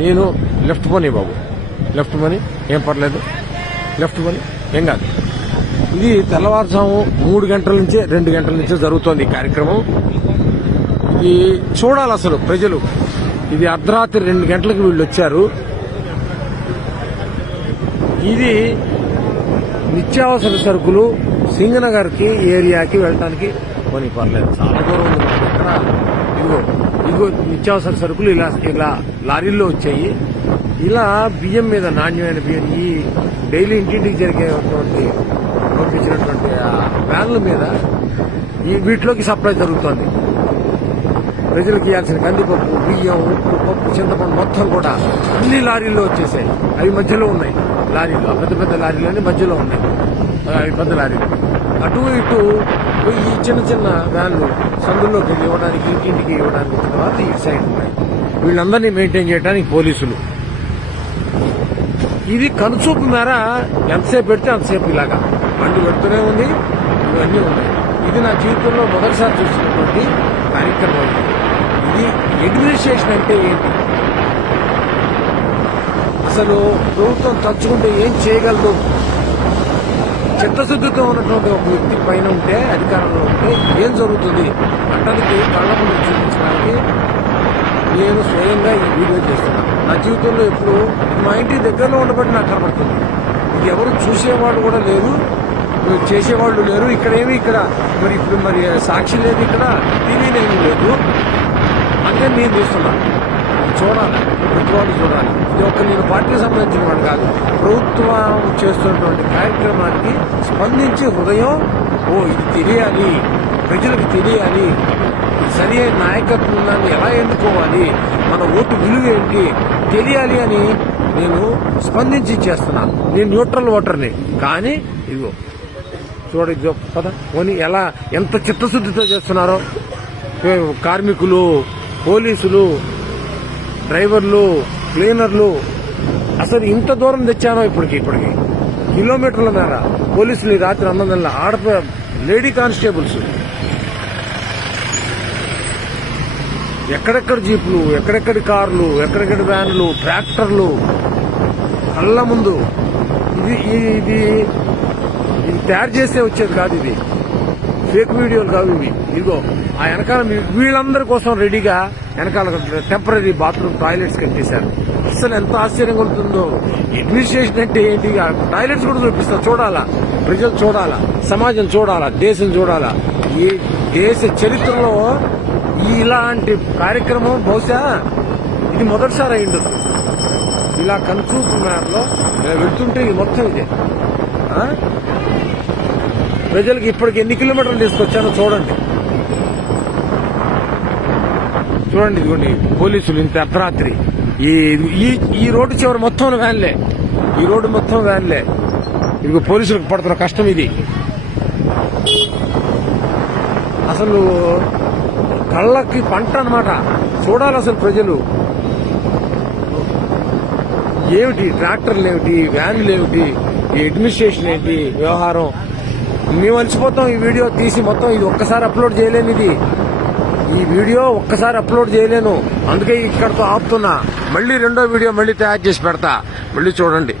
నేను లెఫ్ట్ పోనీ బాబు, లెఫ్ట్ పోనీ, ఏం పర్లేదు, లెఫ్ట్ పోనీ, ఏం కాదు. ఇది తెల్లవారుజాము 3 గంటల నుంచే 2 గంటల నుంచే జరుగుతోంది ఈ కార్యక్రమం. ఇది చూడాలి అసలు ప్రజలు. ఇది అర్ధరాత్రి 2 గంటలకు వీళ్ళు వచ్చారు. ఇది నిత్యావసర సరుకులు సింగనగర్ కి ఏరియాకి వెళ్ళడానికి కొని పర్లేదు, చాలా దూరం ఉంది. ఇక్కడ ఇదిగో నిత్యావసర సరుకులు ఇలా లారీల్లో వచ్చాయి. ఇలా బియ్యం మీద, నాణ్యమైన బియ్యం, ఈ డైలీ ఇంటింటికి జరిగేటువంటి పంపించినటువంటి వ్యాన్ల మీద వీటిలోకి సప్లై జరుగుతోంది. ప్రజలకు ఇవ్వాల్సిన కందిపప్పు, బియ్యం, ఉప్పు, పప్పు, చింతపండు మొత్తం కూడా అన్ని లారీల్లో వచ్చేసాయి. అవి మధ్యలో ఉన్నాయి లారీలు, పెద్ద పెద్ద లారీలు మధ్యలో ఉన్నాయి. అవి పెద్ద లారీలు అటు ఇటు ఈ చిన్న చిన్న వ్యాన్లు సందుల్లోకి వెళ్ళి ఇవ్వడానికి, ఇంటింటికి ఇవ్వడానికి వచ్చిన వాళ్ళు ఈ సైడ్ ఉన్నాయి. వీళ్ళందరినీ మెయింటైన్ చేయడానికి పోలీసులు. ఇది కనుచూపు మేర ఎంతసేపు పెడితే అంతసేపు ఇలాగా బండి పెడుతూనే ఉంది, ఇవన్నీ ఉన్నాయి. ఇది నా జీవితంలో మొదటిసారి చూసినటువంటి కార్యక్రమం. ఇది అడ్మినిస్ట్రేషన్ అంటే ఏంటి, అసలు ప్రభుత్వం తలుచుకుంటే ఏం చేయగలదు? చిత్తశుద్ధితో ఉన్నటువంటి ఒక వ్యక్తి పైన ఉంటే, అధికారంలో ఉంటే ఏం జరుగుతుంది అంటానికి కళ్ళ ముందు చూపించడానికి నేను స్వయంగా ఈ వీడియో చేస్తున్నాను. నా జీవితంలో ఎప్పుడు మా ఇంటి దగ్గరలో ఉండబట్టి నాకు కనబడుతుంది. ఇది ఎవరు చూసేవాళ్ళు కూడా లేరు, చేసేవాళ్ళు లేరు. ఇక్కడ మరి సాక్షి లేదు, ఇక్కడ టీవీ లేదు. అంటే నేను చూస్తున్నాను. చూడాలి, ప్రతి వాళ్ళు చూడాలి. ఇది ఒక నేను పార్టీకి సంబంధించిన వాడు కాదు. ప్రభుత్వం చేస్తున్నటువంటి కార్యక్రమానికి స్పందించి హృదయం, ఇది తెలియాలి, ప్రజలకు తెలియాలి, సరి అయిన నాయకత్వాన్ని ఎలా ఎన్నుకోవాలి, మన ఓటు విలువ ఏంటి తెలియాలి అని నేను స్పందించి చేస్తున్నాను. నేను న్యూట్రల్ ఓటర్ని. కానీ ఇదిగో చూడ పద పోనీ ఎలా ఎంత చిత్తశుద్ధితో చేస్తున్నారో కార్మికులు, పోలీసులు, డ్రైవర్లు, క్లీనర్లు. అసలు ఇంత దూరం తెచ్చానో ఇప్పటికి కిలోమీటర్ల మేర పోలీసులు ఈ రాత్రి 9 గంటల లేడీ కానిస్టేబుల్స్, ఎక్కడెక్కడ జీపులు, ఎక్కడెక్కడి కార్లు, ఎక్కడెక్కడి వ్యాన్లు, ట్రాక్టర్లు కళ్ళ ముందు. ఇది తయారు చేస్తే వచ్చేది కాదు, ఇది ఫేక్ వీడియోలు కావు ఇవి. ఇదిగో ఆ వెనకాల వీళ్ళందరి కోసం రెడీగా వెనకాల టెంపరీ బాత్రూమ్ టాయిలెట్స్ కట్టేశారు. అసలు ఎంత ఆశ్చర్యం కలుగుతుందో. అడ్మినిస్ట్రేషన్ అంటే ఏంటి? టాయిలెట్స్ కూడా చూపిస్తా, చూడాలా, ప్రజలు చూడాలా, సమాజం చూడాలా, దేశం చూడాలా. ఈ దేశ చరిత్రలో ఇలాంటి కార్యక్రమం బహుశా ఇది మొదటిసారి అయిండదు. ఇలా కనుచూపు మేరలో ఇలా వెళ్తుంటే ఇది మొత్తం ఇదే. ప్రజలకు ఇప్పటికి ఎన్ని కిలోమీటర్లు తీసుకొచ్చానో చూడండి. ఇదిగోండి పోలీసులు ఇంత అర్ధరాత్రి ఈ రోడ్డు చివరి మొత్తం వ్యాన్లే, ఈ రోడ్డు మొత్తం వ్యాన్లే. ఇదిగో పోలీసులకు పడుతున్న కష్టం ఇది. అసలు కళ్ళకి పంట అన్నమాట. చూడాలి అసలు ప్రజలు. ఏమిటి ట్రాక్టర్లు, ఏమిటి వ్యాన్లు, ఏమిటి ఈ అడ్మినిస్ట్రేషన్ ఏంటి వ్యవహారం. మేము అలసిపోతాం ఈ వీడియో తీసి మొత్తం. ఇది ఒక్కసారి అప్లోడ్ చేయలేను, ఈ వీడియో ఒక్కసారి అప్లోడ్ చేయలేను. అందుకే ఇక్కడతో ఆపుతున్నా. మళ్ళీ రెండో వీడియో మళ్ళీ తయారు చేసి పెడతా, మళ్ళీ చూడండి.